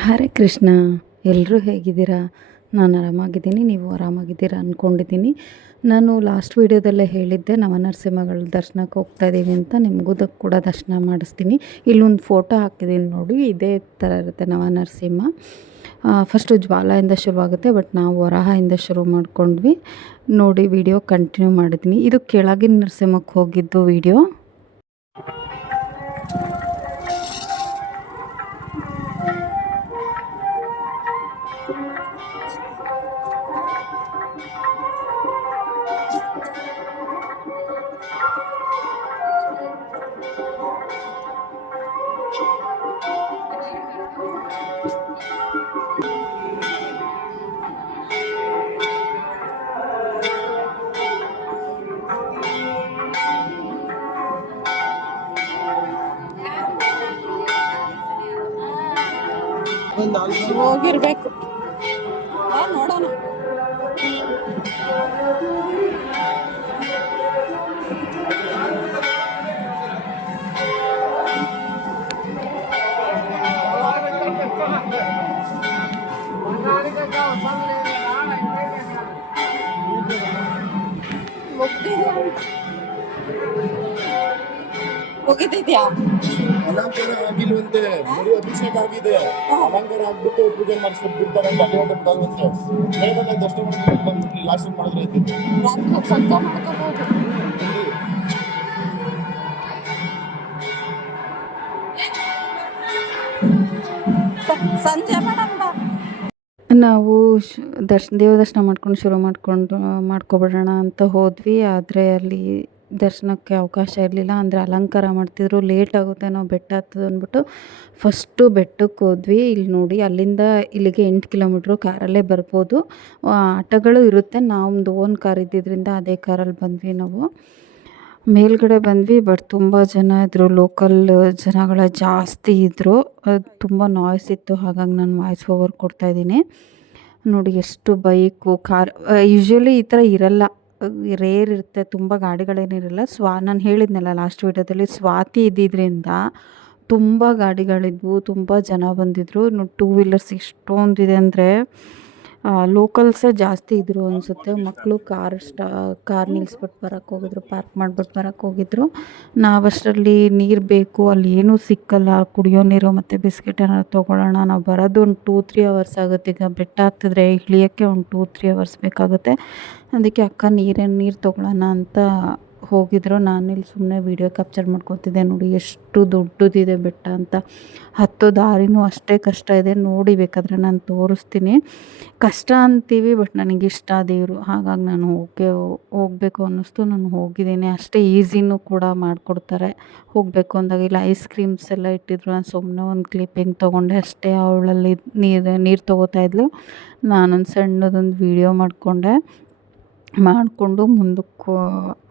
ಹರೇ ಕೃಷ್ಣ. ಎಲ್ಲರೂ ಹೇಗಿದ್ದೀರಾ? ನಾನು ಆರಾಮಾಗಿದ್ದೀನಿ, ನೀವು ಆರಾಮಾಗಿದ್ದೀರಾ ಅಂದ್ಕೊಂಡಿದ್ದೀನಿ. ನಾನು ಲಾಸ್ಟ್ ವೀಡಿಯೋದಲ್ಲೇ ಹೇಳಿದ್ದೆ ನವನರಸಿಂಹಗಳ ದರ್ಶನಕ್ಕೆ ಹೋಗ್ತಾಯಿದ್ದೀವಿ ಅಂತ. ನಿಮಗೂ ಕೂಡ ದರ್ಶನ ಮಾಡಿಸ್ತೀನಿ. ಇಲ್ಲೊಂದು ಫೋಟೋ ಹಾಕಿದ್ದೀನಿ ನೋಡಿ, ಇದೇ ಥರ ಇರುತ್ತೆ ನವನರಸಿಂಹ. ಫಸ್ಟು ಜ್ವಾಲೆಯಿಂದ ಶುರುವಾಗುತ್ತೆ, ಬಟ್ ನಾವು ವರಾಹದಿಂದ ಶುರು ಮಾಡ್ಕೊಂಡ್ವಿ ನೋಡಿ. ವಿಡಿಯೋ ಕಂಟಿನ್ಯೂ ಮಾಡಿದ್ದೀನಿ. ಇದು ಕೆಳಗಿನ ನರಸಿಂಹಕ್ಕೆ ಹೋಗಿದ್ದು ವಿಡಿಯೋ. ಹೋಗಿರ್ಬೇಕು, ನೋಡೋಣ. ಹೋಗಿದ್ಯಾ? ಅಲಂಕಾರ ಆಗಿಲ್ವಂತೆ, ಬರೀ ಅಭಿಷೇಕ ಆಗಿದೆ. ಅಲಂಕಾರ ಆಗ್ಬಿಟ್ಟು ಪೂಜೆ ಮಾಡಿಸ್ಬಿಟ್ಟು ಬಿಡ್ತಾರೆ ಅಂತ ಅಲ್ಲಿಂದ ಬಿಡಲ್ವಂತೆ. ಬೇಗನೆ ದರ್ಶನ ಮಾಡ್ಕೊಂಡು ಲಾಸ್ಟ್ ಮಾಡಿದ್ರೆ ರಾತ್ರಿ ಸಂಜೆ ಮಾಡ್ಕೋಬಹುದು. ಸಂಜೆ ನಾವು ದೇವ ದರ್ಶನ ಮಾಡ್ಕೊಂಡು ಶುರು ಮಾಡ್ಕೊಬಿಡೋಣ ಅಂತ ಹೋದ್ವಿ. ಆದರೆ ಅಲ್ಲಿ ದರ್ಶನಕ್ಕೆ ಅವಕಾಶ ಇರಲಿಲ್ಲ. ಅಂದರೆ ಅಲಂಕಾರ ಮಾಡ್ತಿದ್ರು, ಲೇಟ್ ಆಗುತ್ತೆ ನಾವು ಬೆಟ್ಟ ಹತ್ತೋದು ಅಂದ್ಬಿಟ್ಟು ಫಸ್ಟು ಬೆಟ್ಟಕ್ಕೆ ಹೋದ್ವಿ. ಇಲ್ಲಿ ನೋಡಿ, ಅಲ್ಲಿಂದ ಇಲ್ಲಿಗೆ 8 ಕಿಲೋಮೀಟ್ರು ಕಾರಲ್ಲೇ ಬರ್ಬೋದು. ಆಟೋಗಳು ಇರುತ್ತೆ. ನಮ್ಮದು ಓನ್ ಕಾರ್ ಇದ್ದಿದ್ದರಿಂದ ಅದೇ ಕಾರಲ್ಲಿ ಬಂದ್ವಿ ನಾವು. ಮೇಲ್ಗಡೆ ಬಂದ್ವಿ, ಬಟ್ ತುಂಬ ಜನ ಇದ್ದರು, ಲೋಕಲ್ ಜನಗಳ ಜಾಸ್ತಿ ಇದ್ದರು. ತುಂಬ ನಾಯ್ಸ್ ಇತ್ತು, ಹಾಗಾಗಿ ನಾನು ವಾಯ್ಸ್ ಓವರ್ ಕೊಡ್ತಾಯಿದ್ದೀನಿ ನೋಡಿ. ಎಷ್ಟು ಬೈಕು, ಕಾರ್ ಯೂಶ್ವಲಿ ಈ ಥರ ಇರಲ್ಲ, ರೇರ್ ಇರುತ್ತೆ, ತುಂಬ ಗಾಡಿಗಳೇನಿರಲ್ಲ. ನಾನು ಹೇಳಿದ್ನಲ್ಲ ಲಾಸ್ಟ್ ವೀಡಿಯೋದಲ್ಲಿ, ಸ್ವಾತಿ ಇದ್ದಿದ್ದರಿಂದ ತುಂಬ ಗಾಡಿಗಳಿದ್ವು, ತುಂಬ ಜನ ಬಂದಿದ್ದರು. ಟೂ ವೀಲರ್ಸ್ ಎಷ್ಟೊಂದಿದೆ ಅಂದರೆ ಲೋಕಲ್ಸೇ ಜಾಸ್ತಿ ಇದ್ದರು ಅನಿಸುತ್ತೆ. ಮಕ್ಕಳು ಕಾರ್ ನಿಲ್ಲಿಸ್ಬಿಟ್ಟು ಬರೋಕ್ಕೆ ಹೋಗಿದ್ರು, ಪಾರ್ಕ್ ಮಾಡಿಬಿಟ್ಟು ಬರೋಕ್ಕೆ ಹೋಗಿದ್ರು. ನಾವಷ್ಟರಲ್ಲಿ ನೀರು ಬೇಕು, ಅಲ್ಲಿ ಏನೂ ಸಿಕ್ಕಲ್ಲ, ಕುಡಿಯೋ ನೀರು ಮತ್ತು ಬಿಸ್ಕೆಟ್ ಏನಾದ್ರು ತೊಗೊಳ್ಳೋಣ. ನಾವು ಬರೋದು ಒಂದು 2-3 ಅವರ್ಸ್ ಆಗುತ್ತೆ. ಈಗ ಬೆಟ್ಟ ಹತ್ತಿದ್ರೆ ಇಳಿಯೋಕ್ಕೆ ಒಂದು 2-3 ಅವರ್ಸ್ ಬೇಕಾಗುತ್ತೆ. ಅದಕ್ಕೆ ಅಕ್ಕ ನೀರು ತೊಗೊಳ್ಳೋಣ ಅಂತ ಹೋಗಿದ್ರು. ನಾನಿಲ್ಲಿ ಸುಮ್ಮನೆ ವೀಡಿಯೋ ಕ್ಯಾಪ್ಚರ್ ಮಾಡ್ಕೊತಿದ್ದೆ ನೋಡಿ. ಎಷ್ಟು ದೊಡ್ಡದಿದೆ ಬೆಟ್ಟ ಅಂತ. ಹತ್ತೋ ದಾರಿನೂ ಅಷ್ಟೇ ಕಷ್ಟ ಇದೆ ನೋಡಿ, ಬೇಕಾದರೆ ನಾನು ತೋರಿಸ್ತೀನಿ. ಕಷ್ಟ ಅಂತೀವಿ, ಬಟ್ ನನಗಿಷ್ಟ ದೇವರು, ಹಾಗಾಗಿ ನಾನು ಹೋಗಬೇಕು ಅನ್ನಿಸ್ತು, ನಾನು ಹೋಗಿದ್ದೀನಿ. ಅಷ್ಟೇ ಈಸಿನೂ ಕೂಡ ಮಾಡಿಕೊಡ್ತಾರೆ ಹೋಗಬೇಕು ಅಂದಾಗ. ಇಲ್ಲ ಐಸ್ ಕ್ರೀಮ್ಸ್ ಎಲ್ಲ ಇಟ್ಟಿದ್ರು, ನಾನು ಸುಮ್ಮನೆ ಒಂದು ಕ್ಲಿಪ್ಪಿಂಗ್ ತೊಗೊಂಡೆ ಅಷ್ಟೇ. ಅವಳಲ್ಲಿ ನೀರು ತೊಗೋತಾ ಇದ್ಲು, ನಾನೊಂದು ಸಣ್ಣದೊಂದು ವೀಡಿಯೋ ಮಾಡಿಕೊಂಡು ಮುಂದಕ್ಕೆ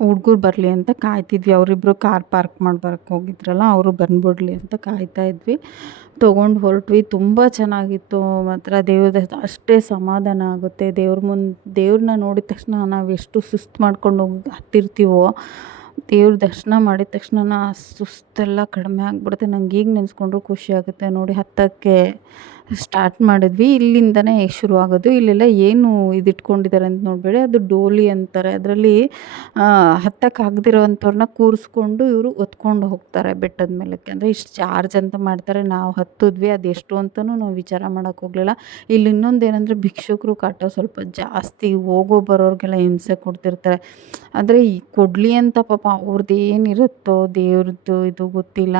ಹುಡ್ಗರು ಬರಲಿ ಅಂತ ಕಾಯ್ತಿದ್ವಿ. ಅವರಿಬ್ಬರು ಕಾರ್ ಪಾರ್ಕ್ ಮಾಡಿ ಬರೋಕ್ಕೆ ಹೋಗಿದ್ರಲ್ಲ, ಅವರು ಬಂದುಬಿಡ್ಲಿ ಅಂತ ಕಾಯ್ತಾಯಿದ್ವಿ. ತೊಗೊಂಡು ಹೊರಟ್ವಿ. ತುಂಬ ಚೆನ್ನಾಗಿತ್ತು ಮಾತ್ರ. ದೇವ್ರ ಅಷ್ಟೇ ಸಮಾಧಾನ ಆಗುತ್ತೆ. ದೇವ್ರನ್ನ ನೋಡಿದ ತಕ್ಷಣ ನಾವು ಎಷ್ಟು ಸುಸ್ತು ಮಾಡ್ಕೊಂಡು ಹತ್ತಿರ್ತೀವೋ, ದೇವ್ರ ದರ್ಶನ ಮಾಡಿದ ತಕ್ಷಣ ಆ ಸುಸ್ತೆಲ್ಲ ಕಡಿಮೆ ಆಗಿಬಿಡುತ್ತೆ. ನಂಗೆ ಈಗ ನೆನೆಸ್ಕೊಂಡ್ರು ಖುಷಿ ಆಗುತ್ತೆ ನೋಡಿ. ಹತ್ತಕ್ಕೆ ಸ್ಟಾರ್ಟ್ ಮಾಡಿದ್ವಿ. ಇಲ್ಲಿಂದನೇ ಶುರುವಾಗೋದು. ಇಲ್ಲೆಲ್ಲ ಏನು ಇದಿಟ್ಕೊಂಡಿದ್ದಾರೆ ಅಂತ ನೋಡಬೇಡಿ, ಅದು ಡೋಲಿ ಅಂತಾರೆ. ಅದರಲ್ಲಿ ಹತ್ತಕ್ಕಾಗದಿರೋ ಅಂಥವ್ರನ್ನ ಕೂರಿಸ್ಕೊಂಡು ಇವರು ಹೊತ್ಕೊಂಡು ಹೋಗ್ತಾರೆ ಬೆಟ್ಟದ ಮೇಲಕ್ಕೆ. ಅಂದರೆ ಇಷ್ಟು ಚಾರ್ಜ್ ಅಂತ ಮಾಡ್ತಾರೆ. ನಾವು ಹತ್ತಿದ್ವಿ, ಅದೆಷ್ಟು ಅಂತಲೂ ನಾವು ವಿಚಾರ ಮಾಡೋಕ್ಕೆ ಹೋಗಲಿಲ್ಲ. ಇಲ್ಲಿ ಇನ್ನೊಂದು ಏನಂದರೆ, ಭಿಕ್ಷುಕರು ಕಾಟ ಸ್ವಲ್ಪ ಜಾಸ್ತಿ. ಹೋಗೋ ಬರೋರಿಗೆಲ್ಲ ಹಿಂಸೆ ಕೊಡ್ತಿರ್ತಾರೆ. ಆದರೆ ಈ ಕೊಡಲಿ ಅಂತ ಪಾಪ ಅವ್ರದ್ದು ಏನಿರುತ್ತೋ ದೇವ್ರದ್ದು ಇದು ಗೊತ್ತಿಲ್ಲ,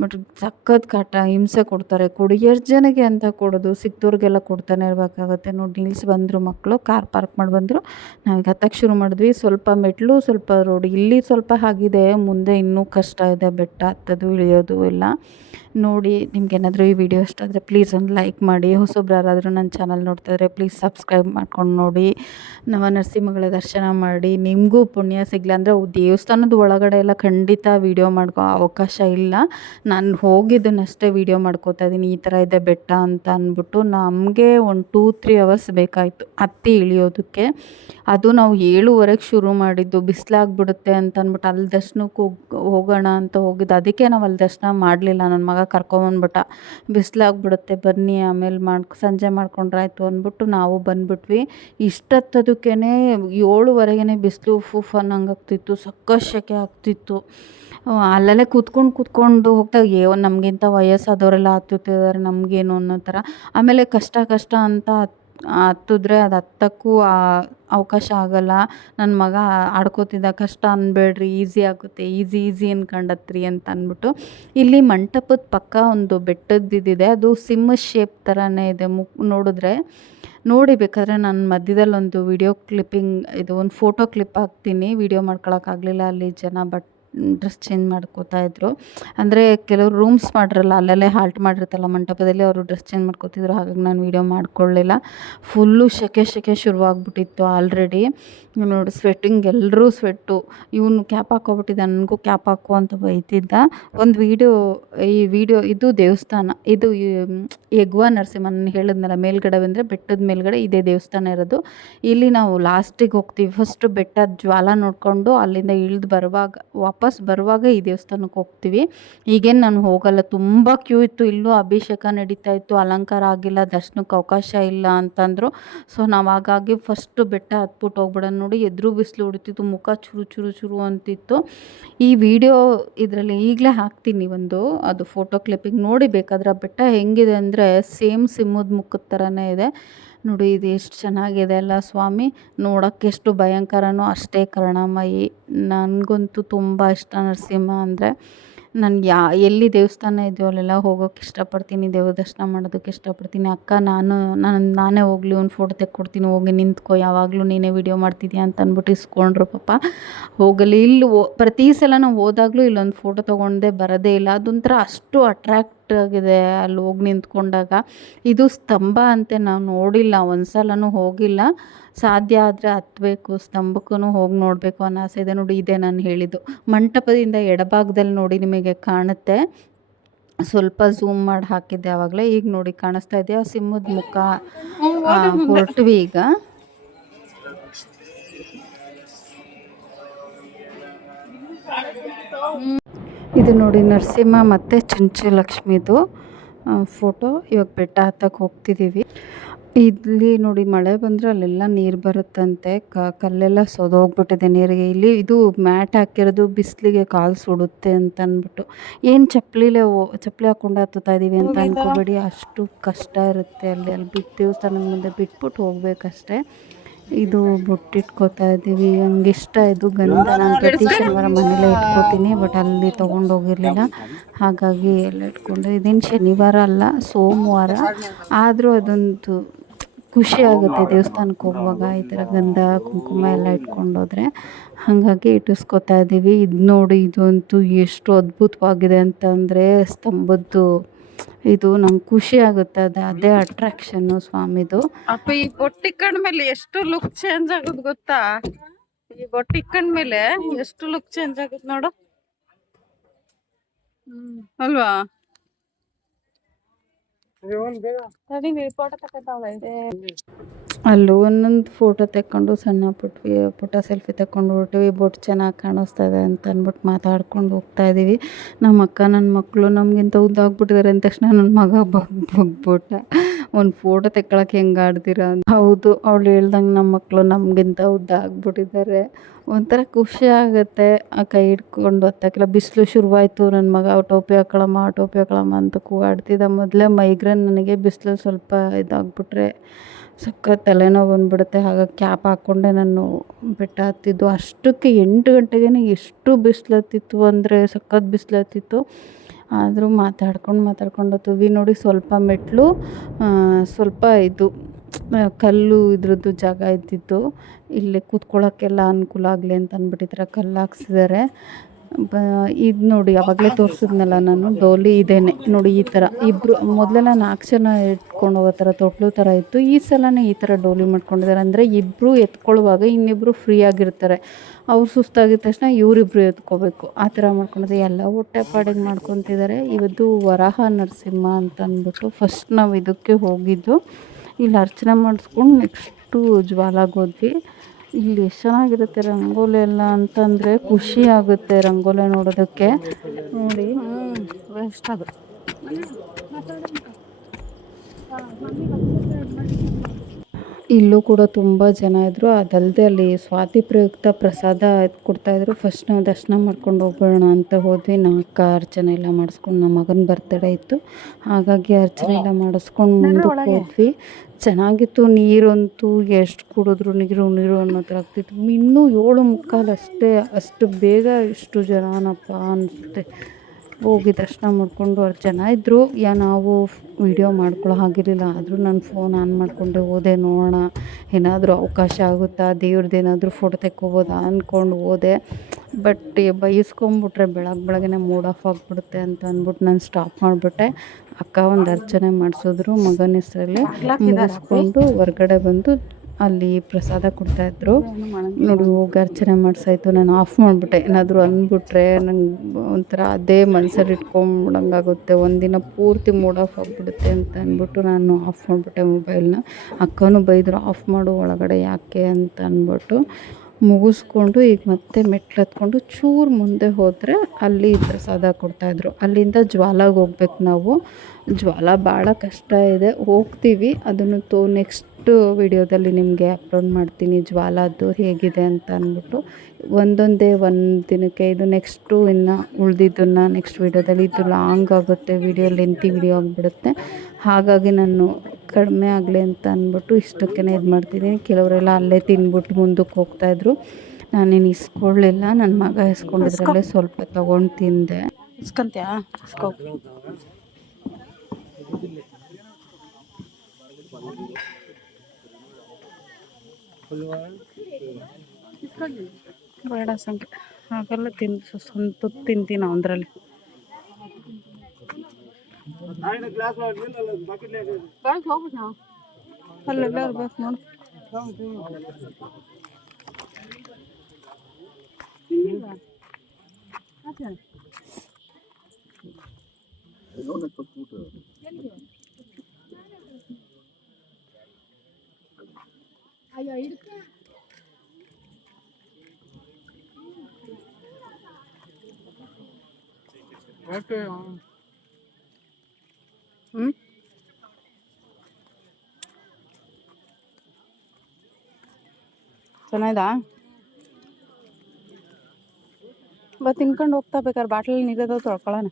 ಬಟ್ ಸಖತ್ ಕಾಟ, ಹಿಂಸೆ ಕೊಡ್ತಾರೆ. ಎಷ್ಟು ಜನಕ್ಕೆ ಅಂತ ಕೊಡೋದು, ಸಿಕ್ತವ್ರಿಗೆಲ್ಲ ಕೊಡ್ತಾನೆ ಇರಬೇಕಾಗತ್ತೆ ನೋಡಿ. ನಿಲ್ಸಿ ಬಂದರು ಮಕ್ಕಳು, ಕಾರ್ ಪಾರ್ಕ್ ಮಾಡಿ ಬಂದರು. ನಾವೀಗ ಹತ್ತಕ್ಕೆ ಶುರು ಮಾಡಿದ್ವಿ. ಸ್ವಲ್ಪ ಮೆಟ್ಲು, ಸ್ವಲ್ಪ ರೋಡ್. ಇಲ್ಲಿ ಸ್ವಲ್ಪ ಆಗಿದೆ, ಮುಂದೆ ಇನ್ನೂ ಕಷ್ಟ ಇದೆ ಬೆಟ್ಟ ಹತ್ತೋದು ಇಳಿಯೋದು ಎಲ್ಲ ನೋಡಿ. ನಿಮ್ಗೇನಾದರೂ ಈ ವಿಡಿಯೋ ಇಷ್ಟ ಆದರೆ ಪ್ಲೀಸ್ ಒಂದು ಲೈಕ್ ಮಾಡಿ. ಹೊಸಬ್ರು ಯಾರಾದರೂ ನನ್ನ ಚಾನಲ್ ನೋಡ್ತಾಯಿದ್ರೆ ಪ್ಲೀಸ್ ಸಬ್ಸ್ಕ್ರೈಬ್ ಮಾಡ್ಕೊಂಡು ನೋಡಿ. ನವನರಸಿಂಹಗಳ ದರ್ಶನ ಮಾಡಿ, ನಿಮಗೂ ಪುಣ್ಯ ಸಿಗಲಿ. ಅಂದರೆ ದೇವಸ್ಥಾನದ ಒಳಗಡೆ ಎಲ್ಲ ಖಂಡಿತ ವೀಡಿಯೋ ಮಾಡ್ಕೋ ಅವಕಾಶ ಇಲ್ಲ. ನಾನು ಹೋಗಿದ್ದನ್ನಷ್ಟೇ ವೀಡಿಯೋ ಮಾಡ್ಕೋತಾ ಇದ್ದೀನಿ. ಈ ಥರ ಇದೆ ಬೆಟ್ಟ ಅಂತ ಅಂದ್ಬಿಟ್ಟು. ನಮಗೆ ಒಂದು 2-3 ಅವರ್ಸ್ ಬೇಕಾಯಿತು ಹತ್ತಿ ಇಳಿಯೋದಕ್ಕೆ. ಅದು ನಾವು 7:30ಗೆ ಶುರು ಮಾಡಿದ್ದು. ಬಿಸಿಲಾಗ್ಬಿಡುತ್ತೆ ಅಂತ ಅಂದ್ಬಿಟ್ಟು ಅಲ್ಲಿ ದರ್ಶನಕ್ಕೆ ಹೋಗೋಣ ಅಂತ ಹೋಗಿದ್ದು. ಅದಕ್ಕೆ ನಾವು ಅಲ್ಲಿ ದರ್ಶನ ಮಾಡಲಿಲ್ಲ. ನನ್ನ ಮಗ ಕರ್ಕೊಂಬಂದ್ಬಿಟ್ಟ. ಬಿಸಿಲಾಗ್ಬಿಡುತ್ತೆ ಬನ್ನಿ ಆಮೇಲೆ ಸಂಜೆ ಮಾಡ್ಕೊಂಡ್ರಾಯ್ತು ಅಂದ್ಬಿಟ್ಟು ನಾವು ಬಂದ್ಬಿಟ್ವಿ. ಇಷ್ಟೊತ್ತದಕ್ಕೇ 7:30ಗೆ ಬಿಸಿಲು ಫುಫ್ ಅನ್ನಂಗೆ ಆಗ್ತಿತ್ತು, ಸಖತ್ ಸೆಕೆ ಆಗ್ತಿತ್ತು. ಅಲ್ಲಲ್ಲೇ ಕೂತ್ಕೊಂಡು ಹೋಗ್ದಾಗ ನಮಗಿಂತ ವಯಸ್ಸಾದವರೆಲ್ಲ ಹತ್ತುತ್ತಿದ್ದಾರೆ, ನಮಗೇನು ಅನ್ನೋ ಥರ. ಆಮೇಲೆ ಕಷ್ಟ ಅಂತ ಹತ್ತಿದ್ರೆ ಅದು ಹತ್ತಕ್ಕೂ ಅವಕಾಶ ಆಗೋಲ್ಲ. ನನ್ನ ಮಗ ಆಡ್ಕೋತಿದ್ದ, ಕಷ್ಟ ಅನ್ಬೇಡ್ರಿ, ಈಸಿ ಆಗುತ್ತೆ, ಈಸಿ ಅನ್ಕೊಂಡತ್ರಿ ಅಂತ ಅಂದ್ಬಿಟ್ಟು. ಇಲ್ಲಿ ಮಂಟಪದ ಪಕ್ಕ ಒಂದು ಬೆಟ್ಟದ್ದಿದೆ, ಅದು ಸಿಂಹ ಶೇಪ್ ಥರನೇ ಇದೆ. ನೋಡಿದ್ರೆ ನೋಡಿ, ಬೇಕಾದರೆ ನಾನು ಮಧ್ಯದಲ್ಲಿ ಒಂದು ಒಂದು ಫೋಟೋ ಕ್ಲಿಪ್ ಹಾಕ್ತೀನಿ. ವಿಡಿಯೋ ಮಾಡ್ಕೊಳಕ್ಕಾಗಲಿಲ್ಲ, ಅಲ್ಲಿ ಜನ ಡ್ರೆಸ್ ಚೇಂಜ್ ಮಾಡ್ಕೋತಾಯಿದ್ರು. ಅಂದರೆ ಕೆಲವರು ರೂಮ್ಸ್ ಮಾಡಿರಲ್ಲ, ಅಲ್ಲಲ್ಲೇ ಹಾಲ್ಟ್ ಮಾಡಿರ್ತಾರಲ್ಲ ಮಂಟಪದಲ್ಲಿ, ಅವರು ಡ್ರೆಸ್ ಚೇಂಜ್ ಮಾಡ್ಕೋತಿದ್ರು. ಹಾಗಾಗಿ ನಾನು ವಿಡಿಯೋ ಮಾಡ್ಕೊಳ್ಳಿಲ್ಲ. ಫುಲ್ಲು ಸೆಕೆ ಶುರುವಾಗ್ಬಿಟ್ಟಿತ್ತು ಆಲ್ರೆಡಿ. ನೋಡಿ ಸ್ವೆಟ್ಟಿಂಗ್, ಎಲ್ಲರೂ ಸ್ವೆಟ್ಟು. ಇವನು ಕ್ಯಾಪ್ ಹಾಕ್ಕೊಬಿಟ್ಟಿದ್ದ, ನನಗೂ ಕ್ಯಾಪ್ ಹಾಕು ಅಂತ ಬೈತಿದ್ದ. ಈ ವಿಡಿಯೋ ಇದು ದೇವಸ್ಥಾನ, ಇದು ಯಗ್ವ ನರಸಿಂಹ ನಾನು ಹೇಳಿದ್ನಲ್ಲ, ಮೇಲ್ಗಡೆ ಬಂದರೆ ಬೆಟ್ಟದ ಮೇಲ್ಗಡೆ ಇದೇ ದೇವಸ್ಥಾನ ಇರೋದು. ಇಲ್ಲಿ ನಾವು ಲಾಸ್ಟಿಗೆ ಹೋಗ್ತೀವಿ. ಫಸ್ಟು ಬೆಟ್ಟದ ಜ್ವಾಲ ನೋಡಿಕೊಂಡು ಅಲ್ಲಿಂದ ಇಳಿದು ವಾಪಸ್ ಬರುವಾಗ ಈ ದೇವಸ್ಥಾನಕ್ಕೆ ಹೋಗ್ತೀವಿ. ಈಗೇನು ನಾನು ಹೋಗಲ್ಲ, ತುಂಬ ಕ್ಯೂ ಇತ್ತು. ಇಲ್ಲೂ ಅಭಿಷೇಕ ನಡೀತಾ ಇತ್ತು, ಅಲಂಕಾರ ಆಗಿಲ್ಲ, ದರ್ಶನಕ್ಕೆ ಅವಕಾಶ ಇಲ್ಲ ಅಂತಂದರು. ಸೊ ನಾವು ಹಾಗಾಗಿ ಫಸ್ಟು ಬೆಟ್ಟ ಹತ್ಬಿಟ್ಟು ಹೋಗ್ಬಿಡೋಣ. ನೋಡಿ ಎದುರು ಬಿಸಿಲು ಹೊಡಿತಿತ್ತು, ಮುಖ ಚುರು ಅಂತಿತ್ತು. ಈ ವಿಡಿಯೋ ಇದರಲ್ಲಿ ಈಗಲೇ ಹಾಕ್ತೀನಿ ಅದು ಫೋಟೋ ಕ್ಲಿಪ್ಪಿಂಗ್ ನೋಡಿ. ಬೇಕಾದ್ರೆ ಆ ಬೆಟ್ಟ ಹೆಂಗಿದೆ ಅಂದರೆ ಸೇಮ್ ಸಿಂಹದ ಮುಖದ ಥರನೇ ಇದೆ. ನೋಡಿ ಇದು ಎಷ್ಟು ಚೆನ್ನಾಗಿದೆ ಅಲ್ಲ ಸ್ವಾಮಿ, ನೋಡೋಕ್ಕೆ ಎಷ್ಟು ಭಯಂಕರನೋ ಅಷ್ಟೇ ಕರುಣಾಮಯಿ. ನನಗಂತೂ ತುಂಬ ಇಷ್ಟ ನರಸಿಂಹ ಅಂದರೆ. ನಾನು ಎಲ್ಲಿ ದೇವಸ್ಥಾನ ಇದೆಯೋ ಅಲ್ಲೆಲ್ಲ ಹೋಗೋಕ್ಕೆ ಇಷ್ಟಪಡ್ತೀನಿ, ದೇವ್ರ ದರ್ಶನ ಮಾಡೋದಕ್ಕೆ ಇಷ್ಟಪಡ್ತೀನಿ. ಅಕ್ಕ ನಾನೇ ಹೋಗಲಿ, ಒಂದು ಫೋಟೋ ತೆಕ್ಕೊಡ್ತೀನಿ, ಹೋಗಿ ನಿಂತ್ಕೊ, ಯಾವಾಗಲೂ ನೀನೇ ವೀಡಿಯೋ ಮಾಡ್ತಿದ್ಯಾ ಅಂತ ಅಂದ್ಬಿಟ್ಟು ಇಸ್ಕೊಂಡ್ರು ಪಾಪ. ಹೋಗಲಿ, ಇಲ್ಲಿ ಪ್ರತಿ ಸಲ ನಾವು ಹೋದಾಗಲೂ ಇಲ್ಲೊಂದು ಫೋಟೋ ತೊಗೊಂಡೇ ಬರೋದೇ ಇಲ್ಲ. ಅದೊಂಥರ ಅಷ್ಟು ಅಟ್ರ್ಯಾಕ್ಟ್ ಆಗಿದೆ ಅಲ್ಲಿ ಹೋಗಿ ನಿಂತ್ಕೊಂಡಾಗ. ಇದು ಸ್ತಂಭ ಅಂತೆ, ನಾವು ನೋಡಿಲ್ಲ, ಒಂದು ಸಲನೂ ಹೋಗಿಲ್ಲ. ಸಾಧ್ಯ ಆದರೆ ಹತ್ತಬೇಕು, ಸ್ತಂಭಕ್ಕೂ ಹೋಗಿ ನೋಡಬೇಕು ಅನ್ನೋ ಆಸೆ ಇದೆ. ನೋಡಿ ಇದೇ ನಾನು ಹೇಳಿದ್ದು ಮಂಟಪದಿಂದ ಎಡಭಾಗದಲ್ಲಿ ನೋಡಿ ನಿಮಗೆ ಕಾಣುತ್ತೆ. ಸ್ವಲ್ಪ ಝೂಮ್ ಮಾಡಿ ಹಾಕಿದ್ದೆ ಆವಾಗಲೇ. ಈಗ ನೋಡಿ ಕಾಣಿಸ್ತಾ ಇದೆಯಾ ಸಿಂಹದ ಮುಖ. ಹೊರಟ್ವಿ ಈಗ. ಇದು ನೋಡಿ ನರಸಿಂಹ ಮತ್ತು ಚುಂಚುಲಕ್ಷ್ಮಿದು ಫೋಟೋ. ಇವಾಗ ಬೆಟ್ಟ ಹತ್ತಕ್ಕೆ ಹೋಗ್ತಿದ್ದೀವಿ. ಇಲ್ಲಿ ನೋಡಿ ಮಳೆ ಬಂದರೆ ಅಲ್ಲೆಲ್ಲ ನೀರು ಬರುತ್ತಂತೆ, ಕಲ್ಲೆಲ್ಲ ಸೋದೋಗ್ಬಿಟ್ಟಿದೆ ನೀರಿಗೆ. ಇಲ್ಲಿ ಇದು ಮ್ಯಾಟ್ ಹಾಕಿರೋದು ಬಿಸಿಲಿಗೆ ಕಾಲು ಸುಡುತ್ತೆ ಅಂತ ಅಂದ್ಬಿಟ್ಟು. ಏನು ಚಪ್ಪಲಿ ಹಾಕ್ಕೊಂಡು ಹತ್ತುತ್ತಾ ಇದ್ದೀವಿ ಅಂತ ಅಂದ್ಕೋಬೇಡಿ, ಅಷ್ಟು ಕಷ್ಟ ಇರುತ್ತೆ ಅಲ್ಲಿ ದೇವಸ್ಥಾನದ ಮುಂದೆ ಬಿಟ್ಬಿಟ್ಟು ಹೋಗ್ಬೇಕಷ್ಟೆ. ಇದು ಬೊಟ್ಟಿಟ್ಕೋತಾ ಇದ್ದೀವಿ, ಹಂಗೆ ಇಷ್ಟ. ಇದು ಗಂಧ ನಾನು ಪ್ರತಿ ಶನಿವಾರ ಮನೇಲೇ ಇಟ್ಕೋತೀನಿ, ಬಟ್ ಅಲ್ಲಿ ತೊಗೊಂಡೋಗಿರಲಿಲ್ಲ, ಹಾಗಾಗಿ ಎಲ್ಲ ಇಟ್ಕೊಂಡು. ಇದೇನು ಶನಿವಾರ ಅಲ್ಲ, ಸೋಮವಾರ. ಆದರೂ ಅದೊಂದು ಖುಷಿ ಆಗುತ್ತೆ ದೇವಸ್ಥಾನಕ್ಕೆ ಹೋಗುವಾಗ ಈ ಥರ ಗಂಧ ಕುಂಕುಮ ಎಲ್ಲ ಇಟ್ಕೊಂಡೋದ್ರೆ. ಹಾಗಾಗಿ ಇಟ್ಟಿಸ್ಕೊತಾ ಇದ್ದೀವಿ. ಇದು ನೋಡಿ, ಇದಂತೂ ಎಷ್ಟು ಅದ್ಭುತವಾಗಿದೆ ಅಂತಂದರೆ ಸ್ತಂಭದ್ದು ಇದು ನಂಗೆ ಖುಷಿ ಆಗುತ್ತೆ. ಅದೇ ಅಟ್ರಾಕ್ಷನ್ನು ಸ್ವಾಮಿದು. ಅಪ್ಪ ಈ ಬೊಟ್ಟಿಕ್ಕಂಡ್ಮೇಲೆ ಎಷ್ಟು ಲುಕ್ ಚೇಂಜ್ ಆಗೋದು ಗೊತ್ತಾ? ಈ ಬೊಟ್ಟಿಕ್ಕಂಡ್ಮೇಲೆ ಎಷ್ಟು ಲುಕ್ ಚೇಂಜ್ ಆಗುತ್ತೆ ನೋಡು, ಅಲ್ವಾ? ಅಲ್ಲೂ ಒಂದೊಂದು ಫೋಟೋ ತೆಕ್ಕೊಂಡು ಸಣ್ಣ ಪುಟ್ಟ ಸೆಲ್ಫಿ ತೆಕ್ಕೊಂಡು ಹೊರಟಿವಿ. ಬೊಟ್ಟು ಚೆನ್ನಾಗಿ ಕಾಣಿಸ್ತಾ ಇದೆ ಅಂತ ಅಂದ್ಬಿಟ್ಟು ಮಾತಾಡ್ಕೊಂಡು ಹೋಗ್ತಾ ಇದ್ದೀವಿ. ನಮ್ಮ ಅಕ್ಕ ನನ್ನ ಮಕ್ಕಳು ನಮಗಿಂತ ಉದ್ದಾಗ್ಬಿಟ್ಟಿದ್ದಾರೆ ಅಂದ ತಕ್ಷಣ ನನ್ನ ಮಗ ಬಗ್ಬಿಟ್ಟ, ಒಂದು ಫೋಟೋ ತೆಕ್ಕೊಳಕ್ಕೆ ಹೆಂಗೆ ಆಡ್ತೀರಾ ಅಂತ. ಹೌದು, ಅವಳು ಹೇಳ್ದಂಗೆ ನಮ್ಮ ಮಕ್ಕಳು ನಮಗಿಂತ ಉದ್ದ ಆಗ್ಬಿಟ್ಟಿದ್ದಾರೆ. ಒಂಥರ ಖುಷಿ ಆಗುತ್ತೆ ಆ ಕೈ ಹಿಡ್ಕೊಂಡು ಹತ್ತಕ್ಕೆಲ್ಲ. ಬಿಸಿಲು ಶುರುವಾಯಿತು, ನನ್ನ ಮಗ ಟೋಪಿ ಹಾಕೊಳ್ಳಮ್ಮ ಅಂತ ಕೂಗಾಡ್ತಿದ್ದ. ಮೊದಲೇ ಮೈಗ್ರೇನ್ ನನಗೆ, ಬಿಸಿಲಲ್ಲಿ ಸ್ವಲ್ಪ ಇದಾಗ್ಬಿಟ್ರೆ ಸಖತ್ ತಲೆನೋವು ಬಂದುಬಿಡುತ್ತೆ. ಹಾಗಾಗಿ ಕ್ಯಾಪ್ ಹಾಕ್ಕೊಂಡೆ ನಾನು ಬೆಟ್ಟ ಹತ್ತಿದ್ದು. ಅಷ್ಟಕ್ಕೆ 8 ಗಂಟೆಗೇ ಎಷ್ಟು ಬಿಸಿಲು ಹತ್ತಿತ್ತು ಅಂದರೆ ಸಖತ್ ಬಿಸಿಲು ಹತ್ತಿತ್ತು. ಆದರೂ ಮಾತಾಡ್ಕೊಂಡು ಹತ್ತಿದ್ವಿ. ನೋಡಿ ಸ್ವಲ್ಪ ಮೆಟ್ಲು, ಸ್ವಲ್ಪ ಇದು ಕಲ್ಲು ಇದ್ರದ್ದು ಜಾಗ ಇದ್ದಿತ್ತು. ಇಲ್ಲಿ ಕೂತ್ಕೊಳ್ಳೋಕ್ಕೆಲ್ಲ ಅನುಕೂಲ ಆಗಲಿ ಅಂತ ಅಂದ್ಬಿಟ್ಟು ಈ ಥರ ಕಲ್ಲು ಹಾಕ್ಸಿದ್ದಾರೆ. ಇದು ನೋಡಿ ಆವಾಗಲೇ ತೋರಿಸಿದ್ನಲ್ಲ ನಾನು, ಡೋಲಿ ಇದೇನೆ ನೋಡಿ. ಈ ಥರ ಇಬ್ಬರು, ಮೊದಲೆಲ್ಲ 4 ಜನ ಎತ್ಕೊಂಡು ಹೋಗೋ ಥರ ತೊಟ್ಲು ಥರ ಇತ್ತು. ಈ ಸಲನೇ ಈ ಥರ ಡೋಲಿ ಮಾಡ್ಕೊಂಡಿದ್ದಾರೆ. ಅಂದರೆ ಇಬ್ಬರು ಎತ್ಕೊಳ್ಳುವಾಗ ಇನ್ನಿಬ್ಬರು ಫ್ರೀ ಆಗಿರ್ತಾರೆ. ಅವ್ರು ಸುಸ್ತಾಗಿದ ತಕ್ಷಣ ಇವರಿಬ್ಬರು ಎತ್ಕೋಬೇಕು, ಆ ಥರ ಮಾಡ್ಕೊಂಡಿದ್ದಾರೆ. ಎಲ್ಲ ಹೊಟ್ಟೆಪಾಡಿಗೆ ಮಾಡ್ಕೊತಿದ್ದಾರೆ. ಇವತ್ತು ವರಾಹ ನರಸಿಂಹ ಅಂತ ಅಂದ್ಬಿಟ್ಟು ಫಸ್ಟ್ ನಾವು ಇದಕ್ಕೆ ಹೋಗಿದ್ದು. ಇಲ್ಲಿ ಅರ್ಚನೆ ಮಾಡಿಸ್ಕೊಂಡು ನೆಕ್ಸ್ಟು ಜ್ವಾಲಾಗೆ ಹೋದ್ವಿ. ಇಲ್ಲಿ ಎಷ್ಟು ಚೆನ್ನಾಗಿರುತ್ತೆ ರಂಗೋಲಿ ಎಲ್ಲ ಅಂತಂದರೆ ಖುಷಿ ಆಗುತ್ತೆ ರಂಗೋಲಿ ನೋಡೋದಕ್ಕೆ. ನೋಡಿ ವೇಸ್ಟ್ ಅದು. ಇಲ್ಲೂ ಕೂಡ ತುಂಬ ಜನ ಇದ್ದರು. ಅದಲ್ಲದೆ ಅಲ್ಲಿ ಸ್ವಾತಿ ಪ್ರಯುಕ್ತ ಪ್ರಸಾದ ಕೊಡ್ತಾಯಿದ್ರು. ಫಸ್ಟ್ ನಾವು ದರ್ಶನ ಮಾಡ್ಕೊಂಡು ಹೋಗೋಣ ಅಂತ ಹೋದ್ವಿ. ಅರ್ಚನೆ ಎಲ್ಲ ಮಾಡಿಸ್ಕೊಂಡು ನಮ್ಮ ಮಗನ ಬರ್ತಡೇ ಇತ್ತು, ಹಾಗಾಗಿ ಅರ್ಚನೆ ಎಲ್ಲ ಮಾಡಿಸ್ಕೊಂಡು ಮುಂದಕ್ಕೆ ಹೋದ್ವಿ. ಚೆನ್ನಾಗಿತ್ತು. ನೀರಂತೂ ಎಷ್ಟು ಕುಡಿದ್ರು ನೀರು ನೀರು ಅನ್ನೋ ಥರ ಆಗ್ತಿತ್ತು. ಇನ್ನೂ 7:45 ಅಷ್ಟೇ, ಅಷ್ಟು ಬೇಗ ಇಷ್ಟು ಜನನಪ್ಪ ಅನಿಸುತ್ತೆ. ಹೋಗಿ ದರ್ಶನ ಮಾಡಿಕೊಂಡು ಅವ್ರು ಜನ ಇದ್ದರು. ನಾವು ವೀಡಿಯೋ ಮಾಡ್ಕೊಳ್ಳೋ ಹಾಗಿರಲಿಲ್ಲ. ಆದರೂ ನಾನು ಫೋನ್ ಆನ್ ಮಾಡಿಕೊಂಡೆ ಹೋದೆ, ನೋಡೋಣ ಏನಾದರೂ ಅವಕಾಶ ಆಗುತ್ತಾ, ದೇವ್ರದ್ದೇನಾದರೂ ಫೋಟೋ ತೆಕ್ಕೊಬೋದಾ ಅಂದ್ಕೊಂಡು ಹೋದೆ. ಬಟ್ ಬೈಸ್ಕೊಂಬಿಟ್ರೆ ಬೆಳಗ್ಗೆನೇ ಮೂಡ್ ಆಫ್ ಆಗಿಬಿಡುತ್ತೆ ಅಂತ ಅಂದ್ಬಿಟ್ಟು ನಾನು ಸ್ಟಾಪ್ ಮಾಡಿಬಿಟ್ಟೆ. ಅಕ್ಕ ಒಂದು ಅರ್ಚನೆ ಮಾಡಿಸಿದ್ರು ಮಗನ ಹೆಸರಲ್ಲಿ. ಮುಗಿಸ್ಕೊಂಡು ಹೊರ್ಗಡೆ ಬಂದು ಅಲ್ಲಿ ಪ್ರಸಾದ ಕೊಡ್ತಾಯಿದ್ರು. ನೋಡಿ ಹೋಗಿ ಅರ್ಚನೆ ಮಾಡಿಸಾಯ್ತು. ನಾನು ಆಫ್ ಮಾಡಿಬಿಟ್ಟೆ. ಏನಾದರೂ ಅಂದ್ಬಿಟ್ರೆ ನಂಗೆ ಒಂಥರ ಅದೇ ಮನ್ಸಲ್ಲಿ ಇಟ್ಕೊಂಬಿಡಂಗಾಗುತ್ತೆ, ಒಂದಿನ ಪೂರ್ತಿ ಮೂಡ್ ಆಫ್ ಆಗಿಬಿಡುತ್ತೆ ಅಂತ ಅಂದ್ಬಿಟ್ಟು ನಾನು ಆಫ್ ಮಾಡಿಬಿಟ್ಟೆ ಮೊಬೈಲ್ನ. ಅಕ್ಕನೂ ಬೈದರು, ಆಫ್ ಮಾಡು ಒಳಗಡೆ ಯಾಕೆ ಅಂತ ಅಂದ್ಬಿಟ್ಟು. ಮುಗಿಸ್ಕೊಂಡು ಈಗ ಮತ್ತೆ ಮೆಟ್ಲು ಹತ್ಕೊಂಡು ಚೂರು ಮುಂದೆ ಹೋದರೆ ಅಲ್ಲಿ ಪ್ರಸಾದ ಕೊಡ್ತಾಯಿದ್ರು. ಅಲ್ಲಿಂದ ಜ್ವಾಲಾಗೆ ಹೋಗ್ಬೇಕು ನಾವು. ಜ್ವಾಲ ಭಾಳ ಕಷ್ಟ ಇದೆ, ಹೋಗ್ತೀವಿ. ಅದನ್ನು ನೆಕ್ಸ್ಟ್ ವಿಡಿಯೋದಲ್ಲಿ ನಿಮಗೆ ಅಪ್ಲೋಡ್ ಮಾಡ್ತೀನಿ, ಜ್ವಾಲದ್ದು ಹೇಗಿದೆ ಅಂತ ಅಂದ್ಬಿಟ್ಟು. ಒಂದೊಂದೇ ಒಂದು ದಿನಕ್ಕೆ ಇದು. ನೆಕ್ಸ್ಟು ಇನ್ನು ಉಳಿದಿದ್ದನ್ನು ನೆಕ್ಸ್ಟ್ ವಿಡಿಯೋದಲ್ಲಿ. ಇದು ಲಾಂಗ್ ಆಗುತ್ತೆ ವಿಡಿಯೋ, ಲೆಂತಿ ವಿಡಿಯೋ ಆಗಿಬಿಡುತ್ತೆ. ಹಾಗಾಗಿ ನಾನು ಕಡಿಮೆ ಆಗಲಿ ಅಂತ ಅಂದ್ಬಿಟ್ಟು ಇಷ್ಟಕ್ಕೇ ಇದು ಮಾಡ್ತಿದ್ದೀನಿ. ಕೆಲವರೆಲ್ಲ ಅಲ್ಲೇ ತಿಂದ್ಬಿಟ್ಟು ಮುಂದಕ್ಕೆ ಹೋಗ್ತಾಯಿದ್ರು. ನಾನೇನು ಇಸ್ಕೊಳ್ಳಿಲ್ಲ, ನನ್ನ ಮಗ ಇಸ್ಕೊಂಡಿದ್ರಲ್ಲೇ ಸ್ವಲ್ಪ ತೊಗೊಂಡು ತಿಂದೆ. ಇಸ್ಕೊಂತ್ಯಾ? ಇಸ್ಕೊ. ಬೇಡ ಸಂಖ್ಯೆ ಹಾಗೆಲ್ಲ ತಿಂದು ಸ್ವಂತ ತಿಂತೀನಿ ಅವನರಲ್ಲಿ. ಅಲ್ಲೆಲ್ಲ ಇರ್ಬೇಕು ನೋಡಿ. ಚೆನ್ನಾಯ್ದಾ? ತಿನ್ಕೊಂಡು ಹೋಗ್ತಾ ಬೇಕಾದ್ರೆ ಬಾಟ್ಲಲ್ಲಿ ನೀರದಾವ್ ತೊಳ್ಕೊಳ್ಳೋಣ.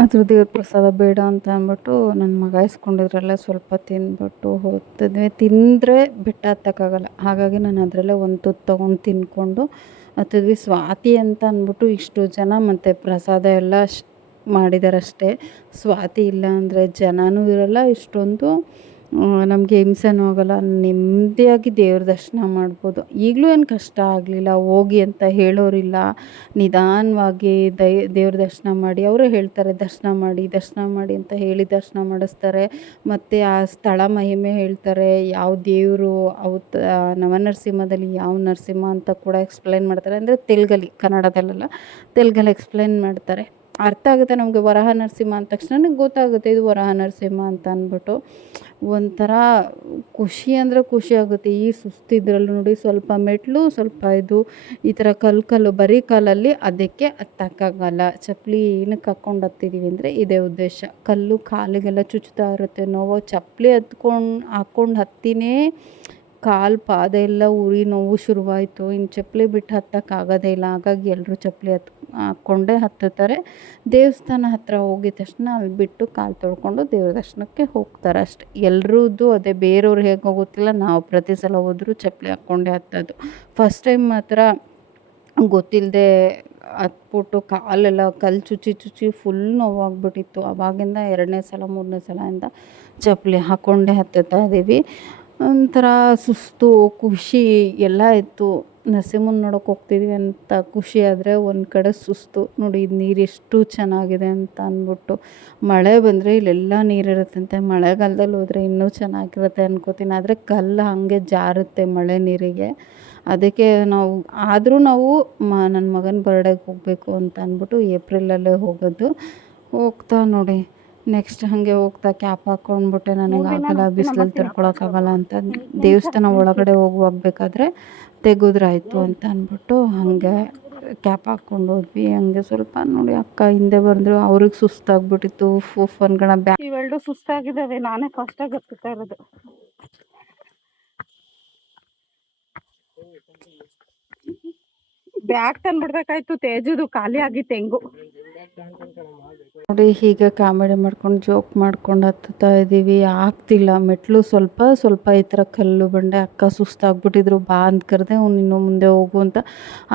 ಅದ್ರ ದೇವ್ರ ಪ್ರಸಾದ ಬೇಡ ಅಂತ ಅಂದ್ಬಿಟ್ಟು ನನ್ನ ಮಗ ಇಸ್ಕೊಂಡಿದ್ರಲ್ಲೇ ಸ್ವಲ್ಪ ತಿಂದ್ಬಿಟ್ಟು ಹೋಗ್ತಿದ್ವಿ. ತಿಂದರೆ ಬೆಟ್ಟ ಹತ್ತಕ್ಕಾಗಲ್ಲ, ಹಾಗಾಗಿ ನಾನು ಅದರಲ್ಲೇ ಒಂದು ತುತ್ತು ತೊಗೊಂಡು ತಿಂದ್ಕೊಂಡು ಹತ್ತಿದ್ವಿ. ಸ್ವಾತಿ ಅಂತ ಅಂದ್ಬಿಟ್ಟು ಇಷ್ಟು ಜನ ಮತ್ತು ಪ್ರಸಾದ ಎಲ್ಲ ಮಾಡಿದಾರಷ್ಟೇ. ಸ್ವಾತಿ ಇಲ್ಲ ಅಂದರೆ ಜನನೂ ಇರಲ್ಲ, ಇಷ್ಟೊಂದು ನಮಗೆ ಹಿಂಸೆನೂ ಆಗೋಲ್ಲ, ನೆಮ್ಮದಿಯಾಗಿ ದೇವ್ರ ದರ್ಶನ ಮಾಡ್ಬೋದು. ಈಗಲೂ ಏನು ಕಷ್ಟ ಆಗಲಿಲ್ಲ, ಹೋಗಿ ಅಂತ ಹೇಳೋರಿಲ್ಲ. ನಿಧಾನವಾಗಿ ದೇವ್ರ ದರ್ಶನ ಮಾಡಿ, ಅವರೇ ಹೇಳ್ತಾರೆ ದರ್ಶನ ಮಾಡಿ ಅಂತ ಹೇಳಿ ದರ್ಶನ ಮಾಡಿಸ್ತಾರೆ. ಮತ್ತು ಆ ಸ್ಥಳ ಮಹಿಮೆ ಹೇಳ್ತಾರೆ, ಯಾವ ದೇವರು ಅವತ್ತು ನವನರಸಿಂಹದಲ್ಲಿ ಯಾವ ನರಸಿಂಹ ಅಂತ ಕೂಡ ಎಕ್ಸ್ಪ್ಲೈನ್ ಮಾಡ್ತಾರೆ. ಅಂದರೆ ತೆಲುಗಲ್ಲಿ, ಕನ್ನಡದಲ್ಲೆಲ್ಲ ತೆಲುಗಲ್ಲಿ ಎಕ್ಸ್ಪ್ಲೈನ್ ಮಾಡ್ತಾರೆ. ಅರ್ಥ ಆಗುತ್ತೆ ನಮಗೆ. ವರಾಹ ನರಸಿಂಹ ಅಂದ ತಕ್ಷಣ ನನಗೆ ಗೊತ್ತಾಗುತ್ತೆ ಇದು ವರಾಹ ನರಸಿಂಹ ಅಂತ ಅಂದ್ಬಿಟ್ಟು. ಒಂಥರ ಖುಷಿ ಅಂದರೆ ಖುಷಿ ಆಗುತ್ತೆ. ಈ ಸುಸ್ತಿದ್ರಲ್ಲೂ ನೋಡಿ, ಸ್ವಲ್ಪ ಮೆಟ್ಲು, ಸ್ವಲ್ಪ ಇದು ಈ ಥರ ಕಲ್ಲು ಬರೀ ಕಾಲಲ್ಲಿ ಅದಕ್ಕೆ ಹತ್ತಕ್ಕಾಗಲ್ಲ. ಚಪ್ಪಲಿ ಏನಕ್ಕೆ ಹಾಕ್ಕೊಂಡು ಹತ್ತಿದ್ದೀವಿ ಅಂದರೆ ಇದೇ ಉದ್ದೇಶ. ಕಲ್ಲು ಕಾಲಿಗೆಲ್ಲ ಚುಚ್ತಾ ಇರುತ್ತೆ, ನೋವು. ಚಪ್ಪಲಿ ಹಾಕ್ಕೊಂಡು ಹತ್ತಿನೇ ಪಾದ ಎಲ್ಲ ಉರಿ ನೋವು ಶುರುವಾಯಿತು. ಇನ್ನು ಚಪ್ಪಲಿ ಬಿಟ್ಟು ಹತ್ತಕ್ಕಾಗೋದೇ ಇಲ್ಲ. ಹಾಗಾಗಿ ಎಲ್ಲರೂ ಚಪ್ಪಲಿ ಹಾಕ್ಕೊಂಡೇ ಹತ್ತುತ್ತಾರೆ. ದೇವಸ್ಥಾನ ಹತ್ತಿರ ಹೋಗಿದ ತಕ್ಷಣ ಅಲ್ಲಿ ಬಿಟ್ಟು ಕಾಲು ತೊಳ್ಕೊಂಡು ದೇವ್ರ ದರ್ಶನಕ್ಕೆ ಹೋಗ್ತಾರೆ ಅಷ್ಟೆ. ಎಲ್ರದ್ದು ಅದೇ. ಬೇರೆಯವ್ರು ಹೇಗೆ ಹೋಗುತ್ತಿಲ್ಲ, ನಾವು ಪ್ರತಿ ಸಲ ಹೋದರೂ ಚಪ್ಪಲಿ ಹಾಕ್ಕೊಂಡೇ ಹತ್ತೋದು. ಫಸ್ಟ್ ಟೈಮ್ ಮಾತ್ರ ಗೊತ್ತಿಲ್ಲದೆ ಹತ್ಬಿಟ್ಟು ಕಾಲೆಲ್ಲ ಕಲ್ಲು ಚುಚ್ಚಿ ಫುಲ್ ನೋವಾಗ್ಬಿಟ್ಟಿತ್ತು. ಆವಾಗಿಂದ 2ನೇ ಸಲ 3ನೇ ಸಲದಿಂದ ಚಪ್ಪಲಿ ಹಾಕ್ಕೊಂಡೇ ಹತ್ತುತ್ತಾ ಇದ್ದೀವಿ. ಒಂಥರ ಸುಸ್ತು, ಖುಷಿ ಎಲ್ಲ ಇತ್ತು. ನರಸಿಂಹನ ನೋಡೋಕೆ ಹೋಗ್ತಿದ್ವಿ ಅಂತ ಖುಷಿ ಆದರೆ ಒಂದು ಕಡೆ ಸುಸ್ತು. ನೋಡಿ ಇದು ನೀರು ಎಷ್ಟು ಚೆನ್ನಾಗಿದೆ ಅಂತ ಅಂದ್ಬಿಟ್ಟು. ಮಳೆ ಬಂದರೆ ಇಲ್ಲೆಲ್ಲ ನೀರಿರುತ್ತಂತೆ, ಮಳೆಗಾಲದಲ್ಲಿ ಹೋದರೆ ಇನ್ನೂ ಚೆನ್ನಾಗಿರುತ್ತೆ ಅನ್ಕೋತೀನಿ. ಆದರೆ ಕಲ್ಲು ಹಾಗೆ ಜಾರುತ್ತೆ ಮಳೆ ನೀರಿಗೆ. ಅದಕ್ಕೆ ಆದರೂ ನಾವು ನನ್ನ ಮಗನ ಬರ್ಡೇಗೆ ಹೋಗಬೇಕು ಅಂತ ಅಂದ್ಬಿಟ್ಟು ಏಪ್ರಿಲಲ್ಲೇ ಹೋಗೋದು. ಹೋಗ್ತಾ ನೋಡಿ ನೆಕ್ಸ್ಟ್ ಹಾಗೆ ಹೋಗ್ತಾ ಕ್ಯಾಪ್ ಹಾಕ್ಕೊಂಡ್ಬಿಟ್ಟೆ. ನನಗೆ ಆಗಲ್ಲ, ಬಿಸಿಲಲ್ಲಿ ತಡ್ಕೊಳಕ್ಕಾಗಲ್ಲ ಅಂತ. ದೇವಸ್ಥಾನ ಒಳಗಡೆ ಹೋಗುವಾಗ ಬೇಕಾದರೆ ತೆಗೆದ್ರಾಯ್ತು ಅಂತ ಅಂದ್ಬಿಟ್ಟು ಹಾಗೆ ಕ್ಯಾಪ್ ಹಾಕ್ಕೊಂಡು ಹೋದ್ವಿ. ಹಂಗೆ ಸ್ವಲ್ಪ ನೋಡಿ ಅಕ್ಕ ಹಿಂದೆ ಬಂದರು, ಅವ್ರಿಗೆ ಸುಸ್ತಾಗ್ಬಿಟ್ಟಿತ್ತು. ಫೋನ್ಗಳ ಇವೆರಡು ಸುಸ್ತಾಗಿದ್ದಾವೆ, ನಾನೇ ಫಾಸ್ಟಾಗಿ ಹತ್ತುತ್ತಾ ಇರೋದು. ಬ್ಯಾಗ್ ತಂದ್ಬಿಡ್ಬೇಕಾಯ್ತು, ತೇಜುದು ಖಾಲಿ ಆಗಿತ್ತು ಹೆಂಗು. ನೋಡಿ ಹೀಗೆ ಕಾಮಿಡಿ ಮಾಡ್ಕೊಂಡು ಜೋಕ್ ಮಾಡ್ಕೊಂಡು ಹತ್ತುತ್ತಾ ಇದ್ದೀವಿ. ಆಗ್ತಿಲ್ಲ ಮೆಟ್ಲು, ಸ್ವಲ್ಪ ಸ್ವಲ್ಪ ಈ ಥರ ಕಲ್ಲು ಬಂಡೆ. ಅಕ್ಕ ಸುಸ್ತಾಗ್ಬಿಟ್ಟಿದ್ರು, ಬಾ ಅಂತ ಕರೆದೆ, ಇನ್ನೂ ಮುಂದೆ ಹೋಗು ಅಂತ.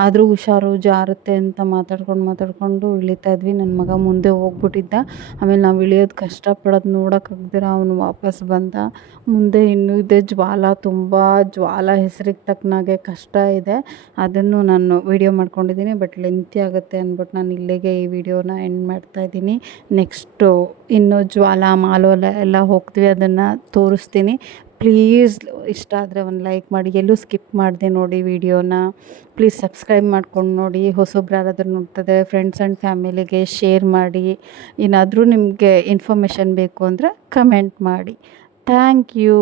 ಆದರೂ ಹುಷಾರು, ಜಾರುತ್ತೆ ಅಂತ ಮಾತಾಡ್ಕೊಂಡು ಇಳಿತಾ ಇದ್ವಿ. ನನ್ನ ಮಗ ಮುಂದೆ ಹೋಗ್ಬಿಟ್ಟಿದ್ದ. ಆಮೇಲೆ ನಾವು ಇಳಿಯೋದು ಕಷ್ಟಪಡೋದು ನೋಡೋಕ್ಕಾಗ್ದಿರ ಅವನು ವಾಪಸ್ ಬಂದ. ಮುಂದೆ ಇನ್ನೂ ಇದೆ ತುಂಬ ಜ್ವಾಲ, ಹೆಸರಿಗೆ ತಕ್ಕನಾಗೆ ಕಷ್ಟ ಇದೆ. ಅದನ್ನು ನಾನು ವಿಡಿಯೋ ಮಾಡ್ಕೊಂಡಿದ್ದೀನಿ, ಬಟ್ ಲೆಂತಿ ಆಗುತ್ತೆ ಅಂದ್ಬಿಟ್ಟು ನಾನು ಇಲ್ಲಿಗೆ ಈ ವಿಡಿಯೋನ ಎಂಡ್ ಮಾಡ್ತಾಯಿದ್ದೀನಿ. ನೆಕ್ಸ್ಟು ಇನ್ನು ಜ್ವಾಲ ಮಾಲೋಲ ಎಲ್ಲ ಹೋಗ್ತೀವಿ, ಅದನ್ನು ತೋರಿಸ್ತೀನಿ. ಪ್ಲೀಸ್ ಇಷ್ಟ ಆದರೆ ಒಂದು ಲೈಕ್ ಮಾಡಿ, ಎಲ್ಲೂ ಸ್ಕಿಪ್ ಮಾಡಿದೆ ನೋಡಿ ವಿಡಿಯೋನ. ಪ್ಲೀಸ್ ಸಬ್ಸ್ಕ್ರೈಬ್ ಮಾಡ್ಕೊಂಡು ನೋಡಿ. ಹೊಸಬ್ರು ಯಾರಾದರೂ ನೋಡ್ತಿದ್ರೆ ಫ್ರೆಂಡ್ಸ್ ಆ್ಯಂಡ್ ಫ್ಯಾಮಿಲಿಗೆ ಶೇರ್ ಮಾಡಿ. ಏನಾದರೂ ನಿಮಗೆ ಇನ್ಫಾರ್ಮೇಷನ್ ಬೇಕು ಅಂದರೆ ಕಮೆಂಟ್ ಮಾಡಿ. Thank you.